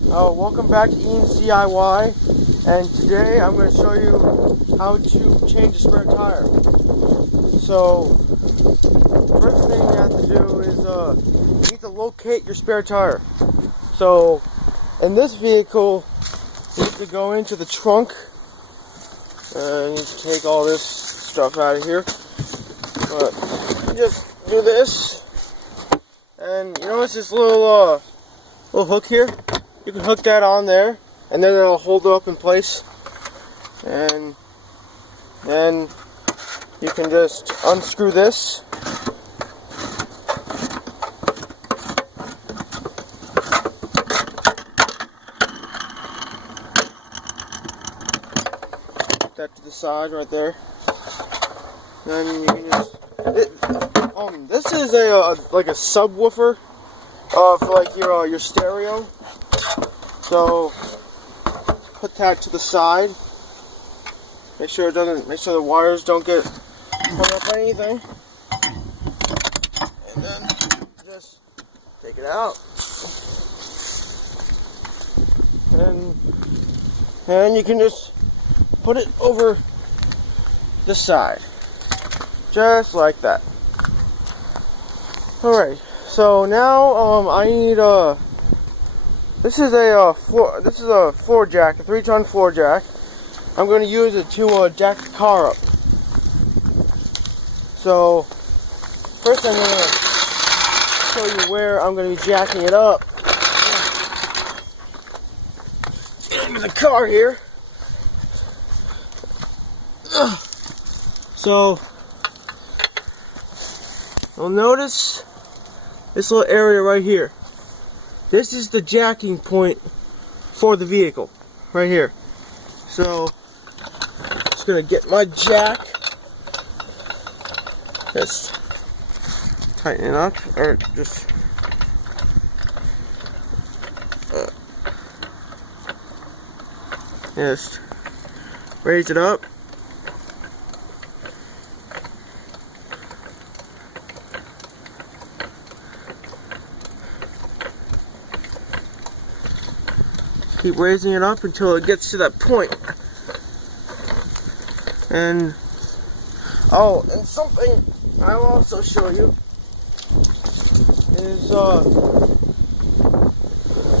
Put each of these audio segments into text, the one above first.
Welcome back to Ian's DIY, and today I'm going to show you how to change a spare tire. So, first thing you have to do is you need to locate your spare tire. So, in this vehicle, you need to go into the trunk. You need to take all this stuff out of here. But just do this, and you notice this little hook here. You can hook that on there, and then it'll hold it up in place. And then you can just unscrew this. Put that to the side right there. Then you can just. This is like a subwoofer for like your stereo. So put that to the side. Make sure the wires don't get hung up or anything. And then just take it out. And you can just put it over the side. Just like that. Alright, so now I need this is a floor jack, a 3-ton floor jack. I'm going to use it to jack the car up. So first I'm going to show you where I'm going to be jacking it up. Get into the car here. So you'll notice this little area right here. This is the jacking point for the vehicle, right here. So, just gonna get my jack, just tighten it up, or just raise it up. Keep raising it up until it gets to that point. And something I'll also show you is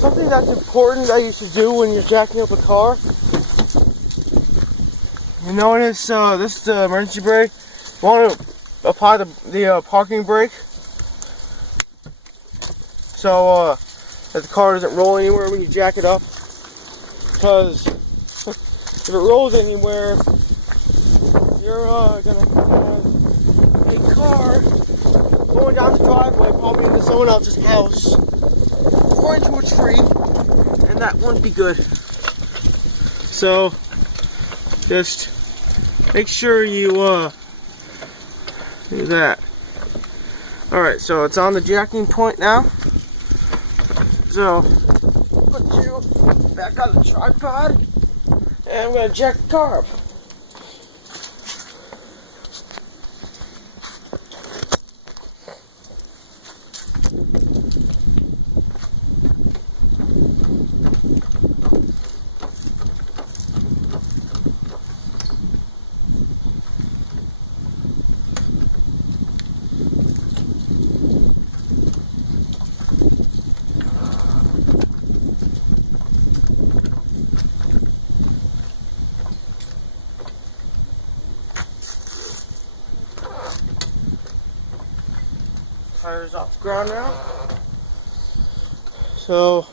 something that's important that you should do when you're jacking up a car. You notice this is the emergency brake. You want to apply the parking brake so that the car doesn't roll anywhere when you jack it up. Because if it rolls anywhere, you're gonna have a car going down the driveway, probably into someone else's house, or into a tree, and that wouldn't be good. So just make sure you do that. Alright, so it's on the jacking point now. So put you back on the tripod, and I'm going to jack the car up. Tires off the ground now. So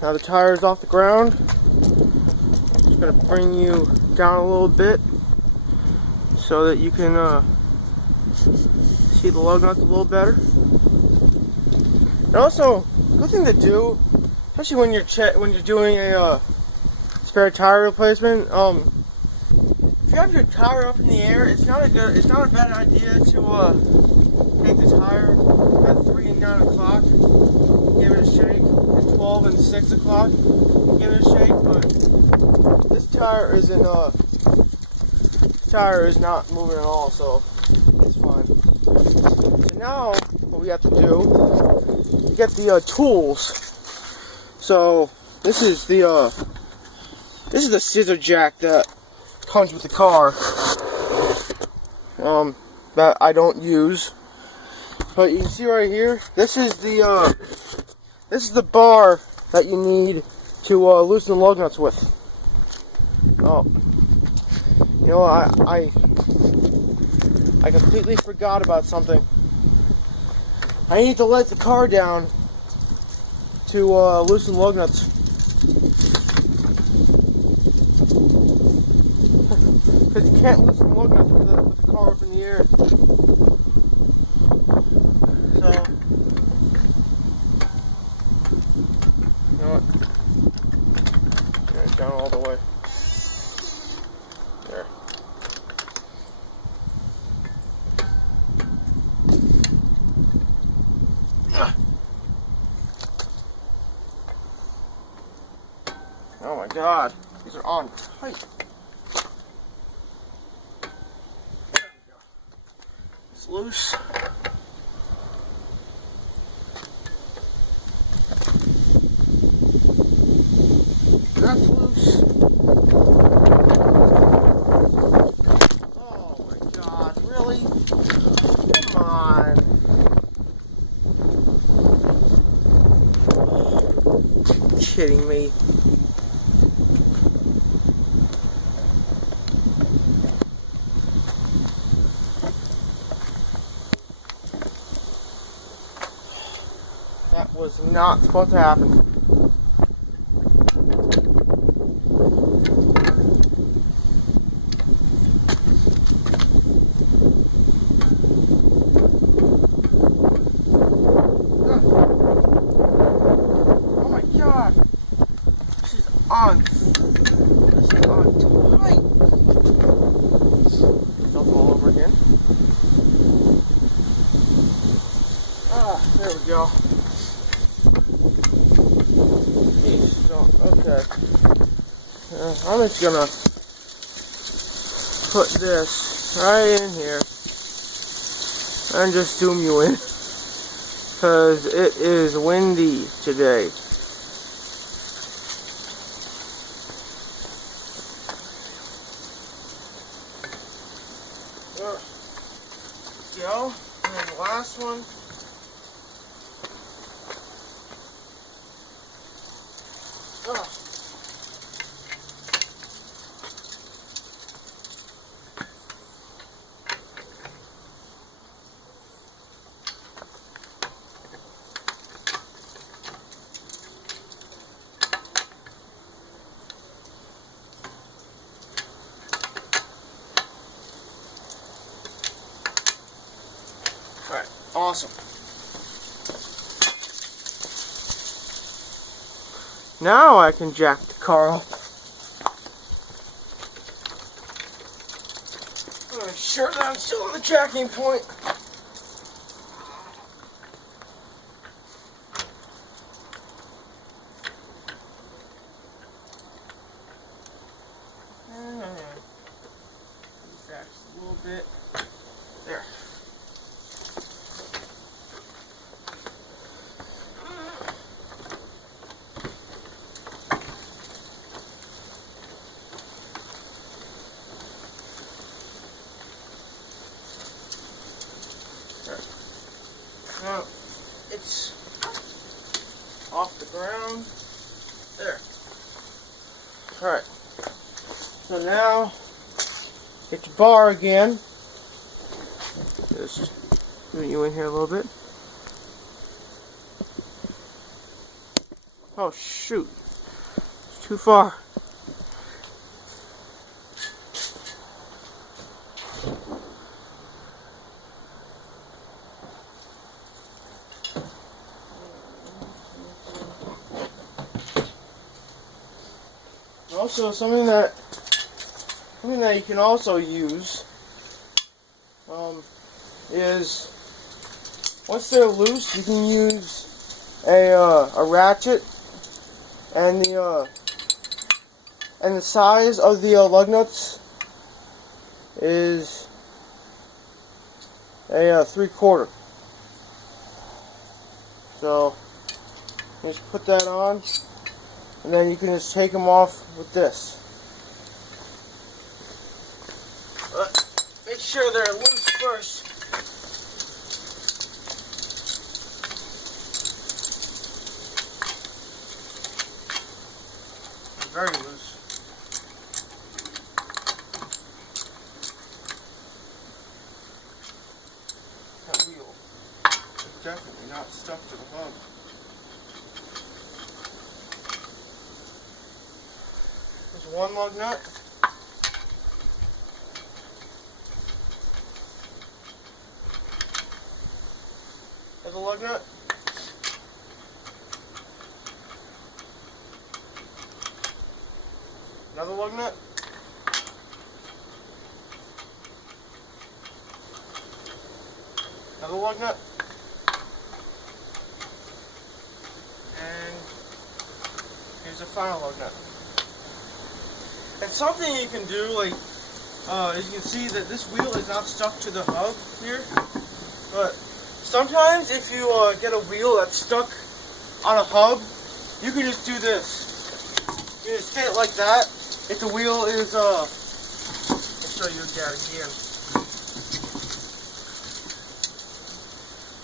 now the tire is off the ground. Just gonna bring you down a little bit so that you can see the lug nuts a little better. And also, good thing to do, especially when you're doing a spare tire replacement. If you have your tire up in the air, it's not a bad idea to take the tire at 3 and 9 o'clock, give it a shake. At 12 and 6 o'clock, give it a shake. But this tire is not moving at all, so it's fine. So now what we have to do, get the tools. So this is the scissor jack that comes with the car. That I don't use. But you can see right here, this is the bar that you need to loosen the lug nuts with. Oh, you know, I completely forgot about something. I need to let the car down to loosen lug nuts. Because you can't loosen lug nuts with the car up in the air. So, you know what? Turn it down all the way. There. Oh my God, these are on tight. There we go. It's loose. That's loose. Oh my God, really? Come on. You're kidding me. That was not supposed to happen. Oh my God! This is on tight. Don't fall over again. Ah, there we go. Okay. I'm just gonna put this right in here and just zoom you in, because it is windy today. There we go. And then the last one. Alright, awesome. Now I can jack the car up. I'm sure that I'm still on the jacking point. Back a little bit. There. Now, it's off the ground. There. Alright. So now, get your bar again. Just put you in here a little bit. Oh shoot. It's too far. Also, something that you can also use is, once they're loose, you can use a ratchet, and the size of the lug nuts is a 3/4. So just put that on. and then you can just take them off with this. Make sure they're loose first. They're very loose. That wheel is definitely not stuck to the hub. There's one lug nut. There's a lug nut. Another lug nut. Another lug nut. And here's the final lug nut. And something you can do, like, as you can see that this wheel is not stuck to the hub here, but sometimes if you get a wheel that's stuck on a hub, you can just do this. You just hit it like that. If the wheel is, I'll show you again.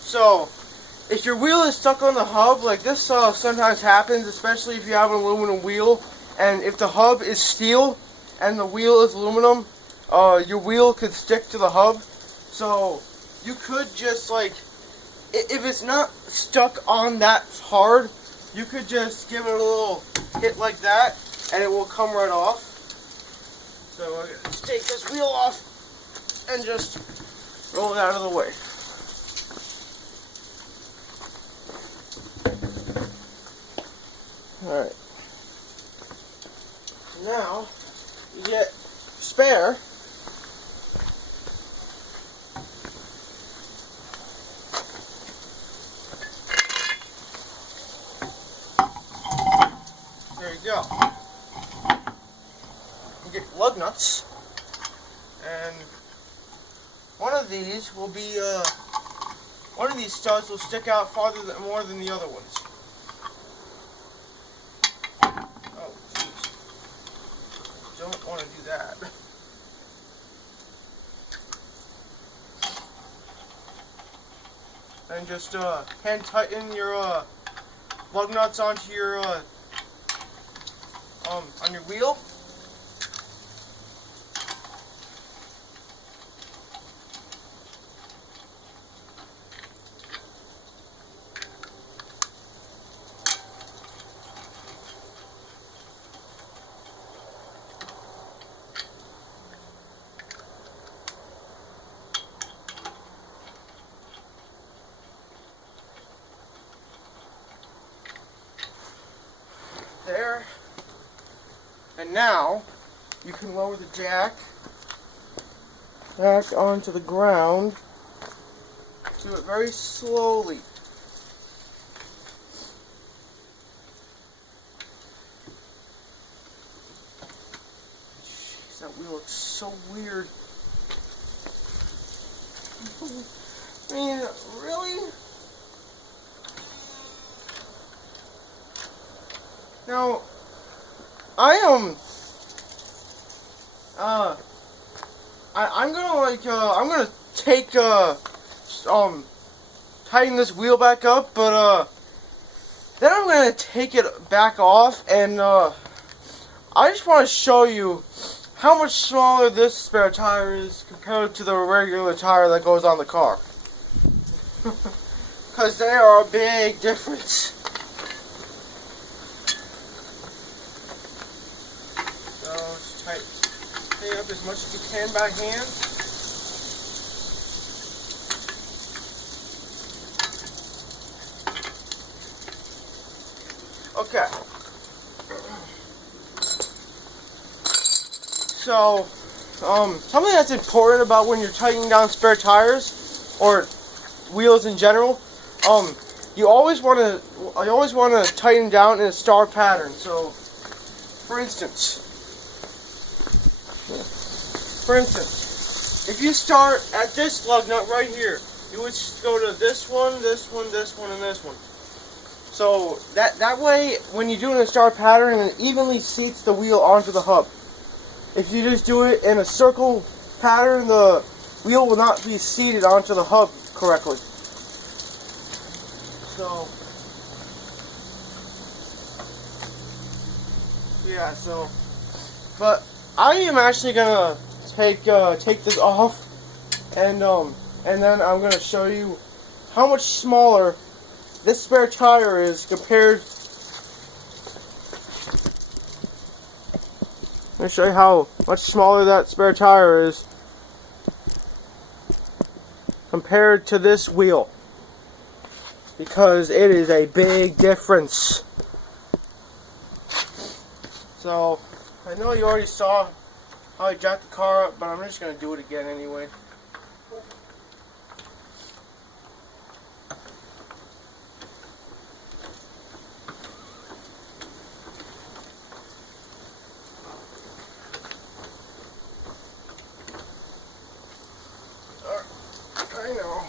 So, if your wheel is stuck on the hub, like this sometimes happens, especially if you have an aluminum wheel, and if the hub is steel and the wheel is aluminum, your wheel could stick to the hub. So, you could just, like, if it's not stuck on that hard, you could just give it a little hit like that, and it will come right off. So I'm going to take this wheel off and just roll it out of the way. Alright. Now, you get spare. There you go. You get lug nuts, and one of these will be, one of these studs will stick out more than the other ones. Oh, jeez. Don't want to do that. And just, hand tighten your, lug nuts onto your, on your wheel. There. And now you can lower the jack back onto the ground. Do it very slowly. Jeez, that wheel looks so weird. I mean, really? Now, I'm gonna take, tighten this wheel back up, but, then I'm gonna take it back off, and, I just want to show you how much smaller this spare tire is compared to the regular tire that goes on the car. Because they are a big difference. So just tighten up as much as you can by hand. Okay. So, something that's important about when you're tightening down spare tires or wheels in general, you always want to tighten down in a star pattern. So, for instance, if you start at this lug nut right here, you would go to this one, this one, this one, and this one. So that way, when you're doing a star pattern, it evenly seats the wheel onto the hub. If you just do it in a circle pattern, the wheel will not be seated onto the hub correctly. So yeah, but I am actually gonna take this off, and then I'm gonna show you how much smaller this spare tire is compared. Let me show you how much smaller that spare tire is compared to this wheel, because it is a big difference. So I know you already saw how I jacked the car up, but I'm just going to do it again anyway. I know.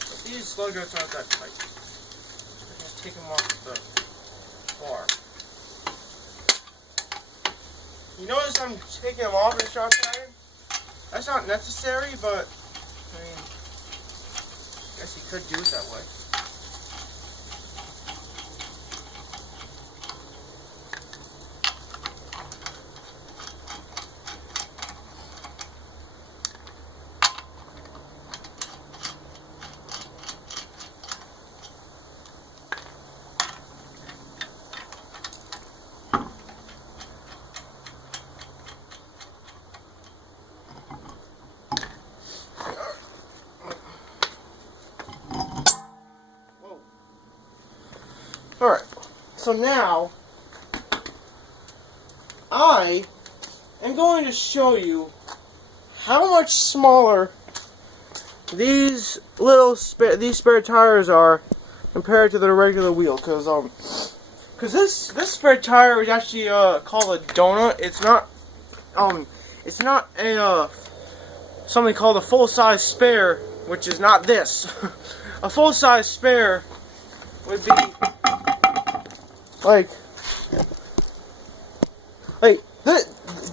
But these sluggers aren't that tight. I just take them off the bar. You notice I'm taking them off in sharp pattern? That's not necessary, but I mean, I guess you could do it that way. Alright, so now I am going to show you how much smaller these spare tires are compared to the regular wheel, because this spare tire is actually called a donut. It's not a something called a full-size spare, which is not this. A full-size spare would be like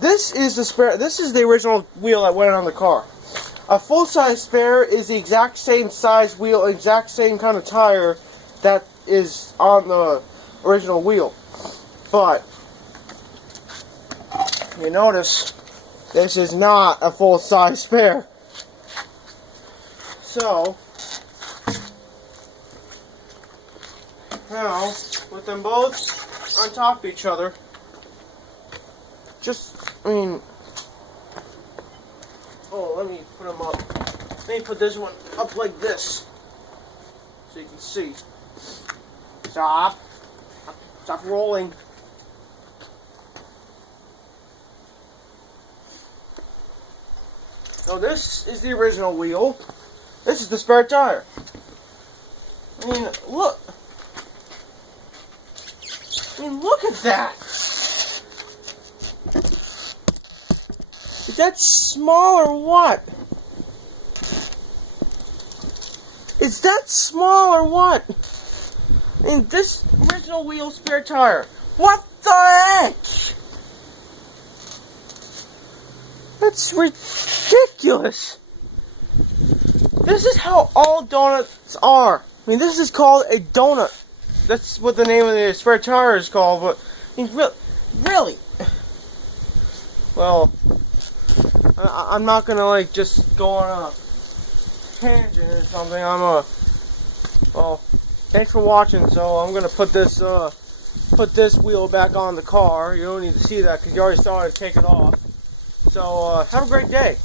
this is the spare. This is the original wheel that went on the car. A full-size spare is the exact same size wheel, exact same kind of tire that is on the original wheel. But you notice this is not a full-size spare. So now, with them both on top of each other, let me put them up. Let me put this one up like this, so you can see. Stop rolling. So this is the original wheel. This is the spare tire. I mean, look at that. Is that small or what? Is that small or what? I mean, this original wheel spare tire. What the heck? That's ridiculous. This is how all donuts are. I mean, this is called a donut. That's what the name of the spare tire is called, but I mean, really? Well, I'm not gonna just go on a tangent or something. Well, thanks for watching. So I'm gonna put this wheel back on the car. You don't need to see that because you already saw it take it off. So have a great day.